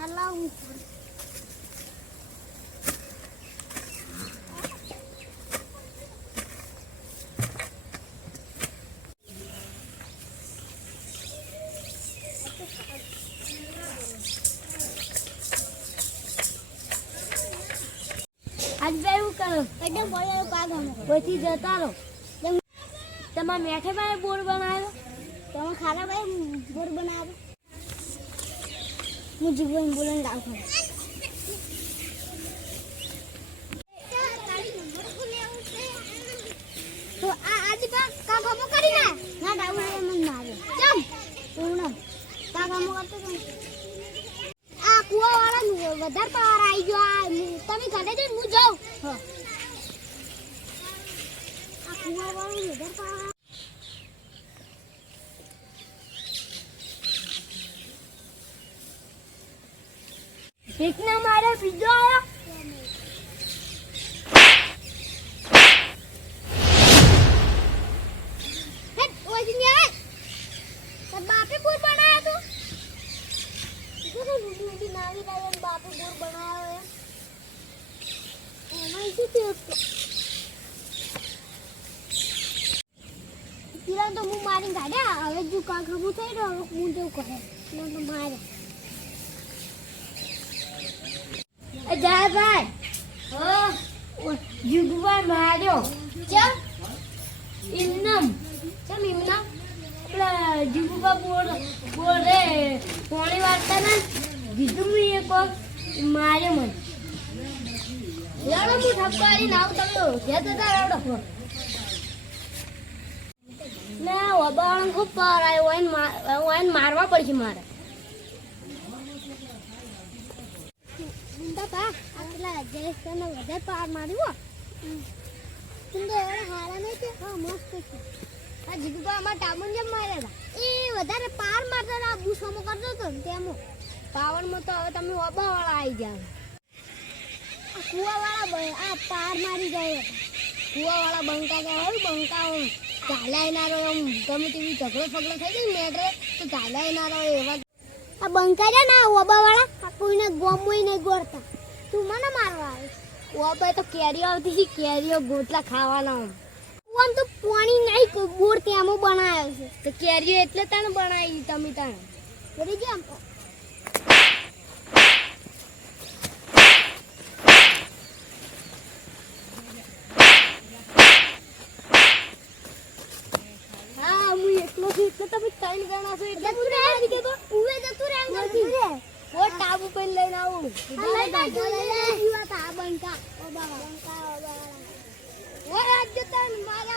હલાવવું પડે પછી જતા રહો. તમારા મેઠે ભાઈ બોર બનાવ્યો? તમે ખારા ભાઈ બોર બનાવ્યો હું જીવન બોલન રાખું તો આ આજે કા કામો કરી ના ના એ મને મારે ચમ પૂર્ણ આ કુવા વાળા વધારે આવી ગયો તમે ઘરે જઈને આ કુવા વાળું વધારે પાવર ભીખના મારે બીજો આવ્યો બાપે બોર બનાવ્યો તું? રૂડી રૂડી નાવી લાવી બાપે બોર બનાવ્યો એમ. એમાં શું થયું તો હું મારી કાઢ્યા હવે જો કાંક હમું થઈ રહ્યો હું જેવું કહે મને મારે. એ જા ભાઈ. હો જુગવા માર્યો. ચમ, ઇન્નમ. ચમ એમના પેલા બોર્ડ બોર્ડે પોણી વાળતા ને કીધું મેં એક માર્યો મને. લેવડો હું ઠપકારી નાવ તમે ઘેર જતા લેવડો ના ખૂબ પાર આવ્યો હોય મારવા પડશે મારે. વધારે પાર માર્યો એવડે હારા નહીં છે મસ્ત છે. આ જીગુબા અમાર ટામુન જેમ માર્યા હતા એ વધારે પાર મારતા બુસમો કરતો હતો ને તેમ. પાવરમાં તો હવે તમે વબાવાળા આવી જાવ આ કુવાવાળા આ પાર મારી જાય કુવાવાળા બંકા ગયા હોય, બંકા હોય. ચાલ્યા ના રહ્યો ગમે તેવી ઝઘડો ફગડો થઈ જાય ને મેટરે તો ચાલ્યા ના રહ્યો એવા આ બંકા છે ને આ ઓબાવાળા કોઈને ગોમોય નહીં ગોળતા તું મને મારવા આવે ઓબાઈ તો કેરીઓ આવતી છે કેરીઓ ગોટલા ખાવાના આમ. ઓમ તો પાણી નહીં ગોળ તેમાં બનાવ્યો છે. તો કેરીઓ એટલે તને બનાવી તમે તને કરી જેમ હા હું એકલો છું એટલે તમે ત્રણ જણા છો એટલે જતું રહે ગયો તો ઉવે જતું રહે ઓ ટાબુ લઈને આવું. લઈ લઈ તા બંકા ઓ મારા